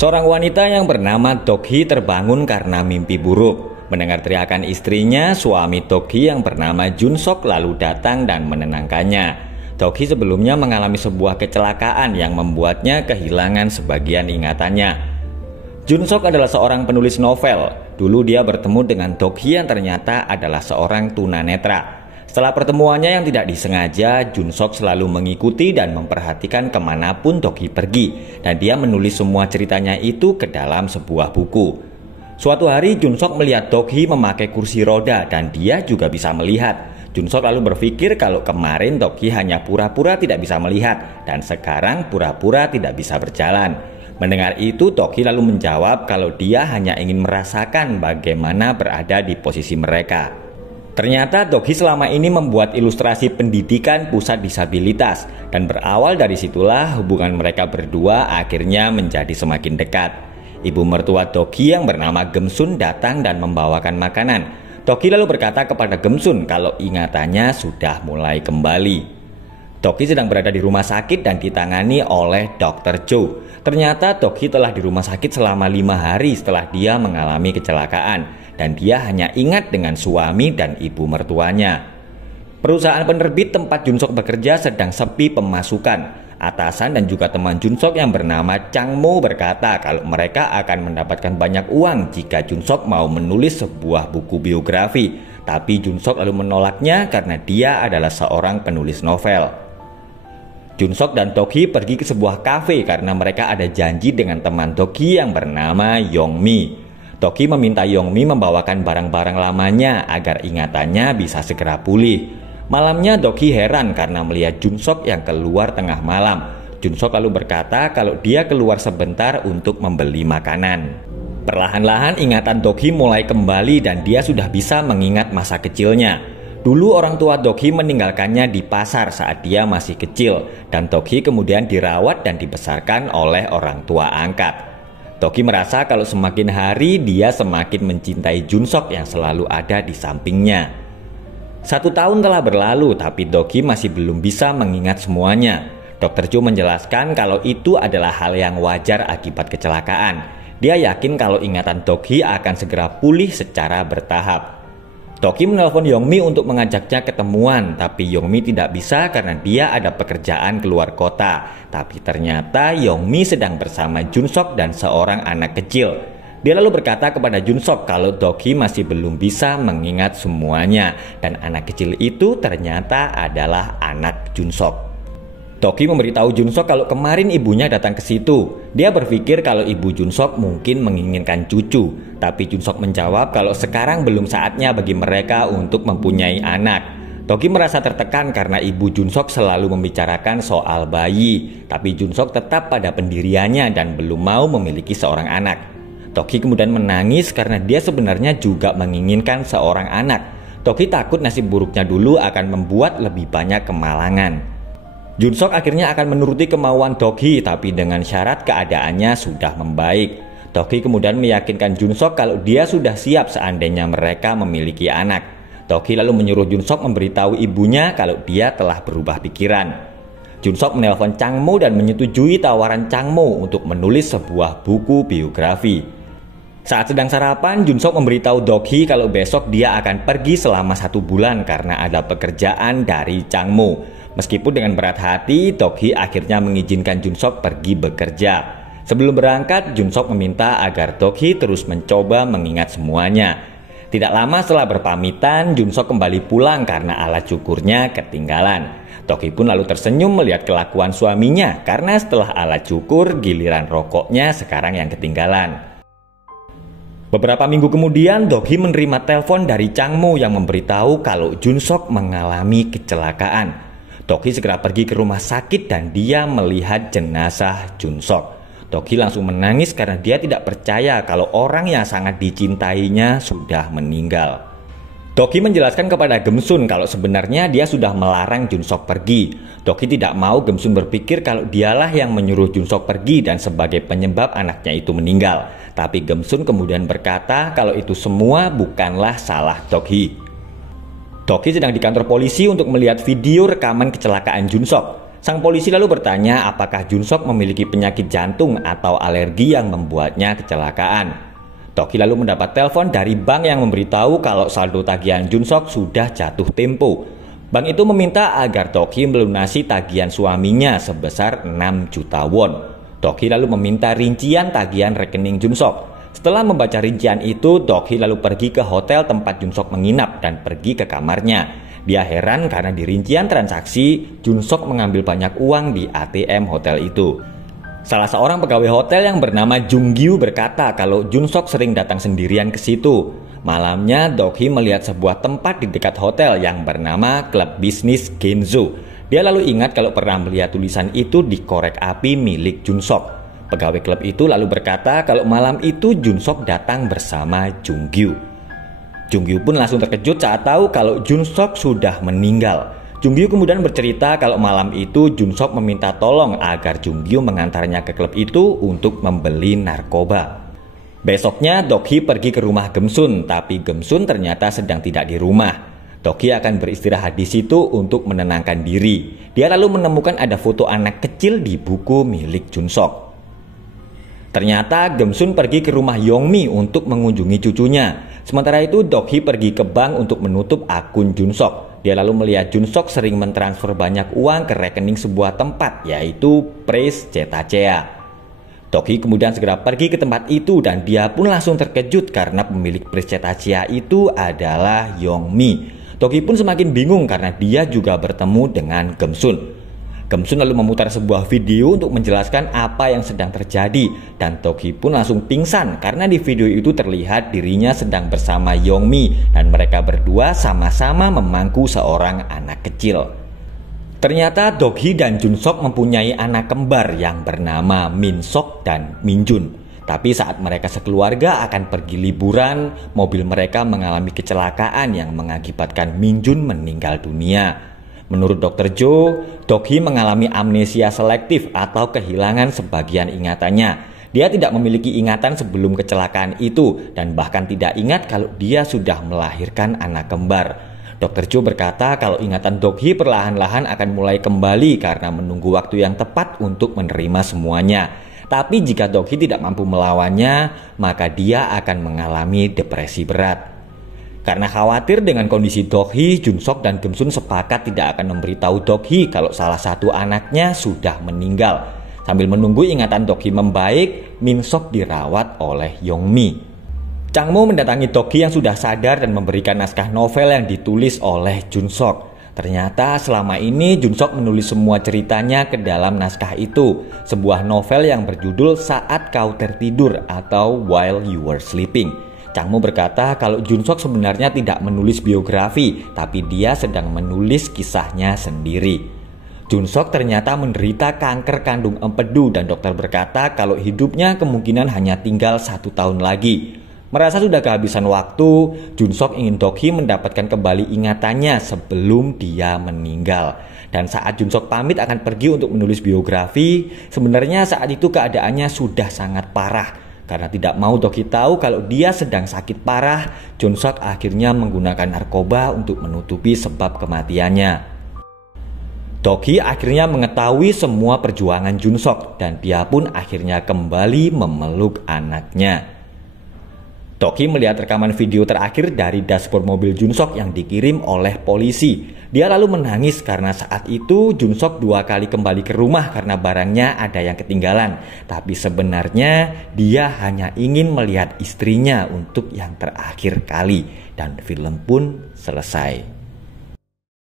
Seorang wanita yang bernama Dok-hee terbangun karena mimpi buruk. Mendengar teriakan istrinya, suami Dok-hee yang bernama Jun-sok lalu datang dan menenangkannya. Dok-hee sebelumnya mengalami sebuah kecelakaan yang membuatnya kehilangan sebagian ingatannya. Jun-sok adalah seorang penulis novel. Dulu dia bertemu dengan Dok-hee yang ternyata adalah seorang tunanetra. Setelah pertemuannya yang tidak disengaja, Jun-sok selalu mengikuti dan memperhatikan kemanapun Dok-hee pergi, dan dia menulis semua ceritanya itu ke dalam sebuah buku. Suatu hari Jun-sok melihat Dok-hee memakai kursi roda dan dia juga bisa melihat. Jun-sok lalu berpikir kalau kemarin Dok-hee hanya pura-pura tidak bisa melihat dan sekarang pura-pura tidak bisa berjalan. Mendengar itu, Dok-hee lalu menjawab kalau dia hanya ingin merasakan bagaimana berada di posisi mereka. Ternyata Dok-hee selama ini membuat ilustrasi pendidikan pusat disabilitas, dan berawal dari situlah hubungan mereka berdua akhirnya menjadi semakin dekat. Ibu mertua Dok-hee yang bernama Gemsun datang dan membawakan makanan. Dok-hee lalu berkata kepada Gemsun kalau ingatannya sudah mulai kembali. Dok-hee sedang berada di rumah sakit dan ditangani oleh Dr. Jo. Ternyata Dok-hee telah di rumah sakit selama 5 hari setelah dia mengalami kecelakaan. Dan dia hanya ingat dengan suami dan ibu mertuanya. Perusahaan penerbit tempat Jun-sok bekerja sedang sepi pemasukan. Atasan dan juga teman Jun-sok yang bernama Chang-mo berkata kalau mereka akan mendapatkan banyak uang jika Jun-sok mau menulis sebuah buku biografi. Tapi Jun-sok lalu menolaknya karena dia adalah seorang penulis novel. Jun-sok dan Dok-hee pergi ke sebuah kafe karena mereka ada janji dengan teman Dok-hee yang bernama Yong-mi. Dok-hee meminta Yong-mi membawakan barang-barang lamanya agar ingatannya bisa segera pulih. Malamnya Dok-hee heran karena melihat Jun-sok yang keluar tengah malam. Jun-sok lalu berkata kalau dia keluar sebentar untuk membeli makanan. Perlahan-lahan ingatan Dok-hee mulai kembali dan dia sudah bisa mengingat masa kecilnya. Dulu orang tua Dok-hee meninggalkannya di pasar saat dia masih kecil, dan Dok-hee kemudian dirawat dan dibesarkan oleh orang tua angkat. Dok-hee merasa kalau semakin hari dia semakin mencintai Jun-sok yang selalu ada di sampingnya. 1 tahun telah berlalu tapi Dok-hee masih belum bisa mengingat semuanya. Dr. Jo menjelaskan kalau itu adalah hal yang wajar akibat kecelakaan. Dia yakin kalau ingatan Dok-hee akan segera pulih secara bertahap. Dok-hee menelpon Yong-mi untuk mengajaknya ketemuan, tapi Yong-mi tidak bisa karena dia ada pekerjaan keluar kota. Tapi ternyata Yong-mi sedang bersama Jun-sok dan seorang anak kecil. Dia lalu berkata kepada Jun-sok kalau Dok-hee masih belum bisa mengingat semuanya, dan anak kecil itu ternyata adalah anak Jun-sok. Dok-hee memberitahu Jun-sok kalau kemarin ibunya datang ke situ. Dia berpikir kalau ibu Jun-sok mungkin menginginkan cucu, tapi Jun-sok menjawab kalau sekarang belum saatnya bagi mereka untuk mempunyai anak. Dok-hee merasa tertekan karena ibu Jun-sok selalu membicarakan soal bayi, tapi Jun-sok tetap pada pendiriannya dan belum mau memiliki seorang anak. Dok-hee kemudian menangis karena dia sebenarnya juga menginginkan seorang anak. Dok-hee takut nasib buruknya dulu akan membuat lebih banyak kemalangan. Jun-sok akhirnya akan menuruti kemauan Dok-hee, tapi dengan syarat keadaannya sudah membaik. Dok-hee kemudian meyakinkan Jun-sok kalau dia sudah siap seandainya mereka memiliki anak. Dok-hee lalu menyuruh Jun-sok memberitahu ibunya kalau dia telah berubah pikiran. Jun-sok menelpon Chang-mo dan menyetujui tawaran Chang-mo untuk menulis sebuah buku biografi. Saat sedang sarapan, Jun-sok memberitahu Dok-hee kalau besok dia akan pergi selama 1 bulan karena ada pekerjaan dari Chang-mo. Meskipun dengan berat hati, Dok-hee akhirnya mengizinkan Jun-sok pergi bekerja. Sebelum berangkat, Jun-sok meminta agar Dok-hee terus mencoba mengingat semuanya. Tidak lama setelah berpamitan, Jun-sok kembali pulang karena alat cukurnya ketinggalan. Dok-hee pun lalu tersenyum melihat kelakuan suaminya karena setelah alat cukur, giliran rokoknya sekarang yang ketinggalan. Beberapa minggu kemudian, Dok-hee menerima telepon dari Chang-mo yang memberitahu kalau Jun-sok mengalami kecelakaan. Dok-hee segera pergi ke rumah sakit dan dia melihat jenazah Jun-sok. Dok-hee langsung menangis karena dia tidak percaya kalau orang yang sangat dicintainya sudah meninggal. Dok-hee menjelaskan kepada Gemsun kalau sebenarnya dia sudah melarang Jun-sok pergi. Dok-hee tidak mau Gemsun berpikir kalau dialah yang menyuruh Jun-sok pergi dan sebagai penyebab anaknya itu meninggal. Tapi Gemsun kemudian berkata kalau itu semua bukanlah salah Dok-hee. Dok-hee sedang di kantor polisi untuk melihat video rekaman kecelakaan Jun-sok. Sang polisi lalu bertanya apakah Jun Sok memiliki penyakit jantung atau alergi yang membuatnya kecelakaan. Dokhi lalu mendapat telepon dari bank yang memberitahu kalau saldo tagihan Jun Sok sudah jatuh tempo. Bank itu meminta agar Dokhi melunasi tagihan suaminya sebesar 6 juta won. Dokhi lalu meminta rincian tagihan rekening Jun Sok. Setelah membaca rincian itu, Dokhi lalu pergi ke hotel tempat Jun Sok menginap dan pergi ke kamarnya. Dia heran karena di rincian transaksi, Jun Sok mengambil banyak uang di ATM hotel itu. Salah seorang pegawai hotel yang bernama Jung Gyu berkata kalau Jun Sok sering datang sendirian ke situ. Malamnya, Dokhi melihat sebuah tempat di dekat hotel yang bernama Klub Bisnis Genzo. Dia lalu ingat kalau pernah melihat tulisan itu di korek api milik Jun Sok. Pegawai klub itu lalu berkata kalau malam itu Jun Sok datang bersama Jung Gyu. Jung Gyu pun langsung terkejut saat tahu kalau Jun Sok sudah meninggal. Jung Gyu kemudian bercerita kalau malam itu Jun Sok meminta tolong agar Jung Gyu mengantarnya ke klub itu untuk membeli narkoba. Besoknya Dokhi pergi ke rumah Gemsun, tapi Gemsun ternyata sedang tidak di rumah. Dokhi akan beristirahat di situ untuk menenangkan diri. Dia lalu menemukan ada foto anak kecil di buku milik Jun Sok. Ternyata Gemsun pergi ke rumah Yongmi untuk mengunjungi cucunya. Sementara itu Dokhi pergi ke bank untuk menutup akun Jun Sok. Dia lalu melihat Jun Sok sering mentransfer banyak uang ke rekening sebuah tempat, yaitu Praise Cetacea. Dokhi kemudian segera pergi ke tempat itu dan dia pun langsung terkejut karena pemilik Praise Cetacea itu adalah Yongmi. Dokhi pun semakin bingung karena dia juga bertemu dengan Gemsun. Gemsun lalu memutar sebuah video untuk menjelaskan apa yang sedang terjadi dan Dokhi pun langsung pingsan karena di video itu terlihat dirinya sedang bersama Yongmi dan mereka berdua sama-sama memangku seorang anak kecil. Ternyata Dokhi dan Jun Sok mempunyai anak kembar yang bernama Min Sok dan Min Jun. Tapi saat mereka sekeluarga akan pergi liburan, mobil mereka mengalami kecelakaan yang mengakibatkan Min Jun meninggal dunia. Menurut Dr. Jo, Dokhi mengalami amnesia selektif atau kehilangan sebagian ingatannya. Dia tidak memiliki ingatan sebelum kecelakaan itu dan bahkan tidak ingat kalau dia sudah melahirkan anak kembar. Dr. Jo berkata kalau ingatan Dokhi perlahan-lahan akan mulai kembali karena menunggu waktu yang tepat untuk menerima semuanya. Tapi jika Dokhi tidak mampu melawannya, maka dia akan mengalami depresi berat. Karena khawatir dengan kondisi Dokhi, Jun Sok dan Gemsun sepakat tidak akan memberitahu Dokhi kalau salah satu anaknya sudah meninggal. Sambil menunggu ingatan Dokhi membaik, Min Sok dirawat oleh Yongmi. Changmo mendatangi Dokhi yang sudah sadar dan memberikan naskah novel yang ditulis oleh Jun Sok. Ternyata selama ini Jun Sok menulis semua ceritanya ke dalam naskah itu, sebuah novel yang berjudul Saat Kau Tertidur atau While You Were Sleeping. Changmo berkata kalau Jun Sok sebenarnya tidak menulis biografi, tapi dia sedang menulis kisahnya sendiri. Jun Sok ternyata menderita kanker kandung empedu dan dokter berkata kalau hidupnya kemungkinan hanya tinggal 1 tahun lagi. Merasa sudah kehabisan waktu, Jun Sok ingin Dokhi mendapatkan kembali ingatannya sebelum dia meninggal. Dan saat Jun Sok pamit akan pergi untuk menulis biografi, sebenarnya saat itu keadaannya sudah sangat parah. Karena tidak mau Dokhi tahu kalau dia sedang sakit parah, Jun Sok akhirnya menggunakan narkoba untuk menutupi sebab kematiannya. Dokhi akhirnya mengetahui semua perjuangan Jun Sok dan dia pun akhirnya kembali memeluk anaknya. Dokhi melihat rekaman video terakhir dari dashboard mobil Jun Sok yang dikirim oleh polisi. Dia lalu menangis karena saat itu Jun Sok 2 kali kembali ke rumah karena barangnya ada yang ketinggalan. Tapi sebenarnya dia hanya ingin melihat istrinya untuk yang terakhir kali. Dan film pun selesai.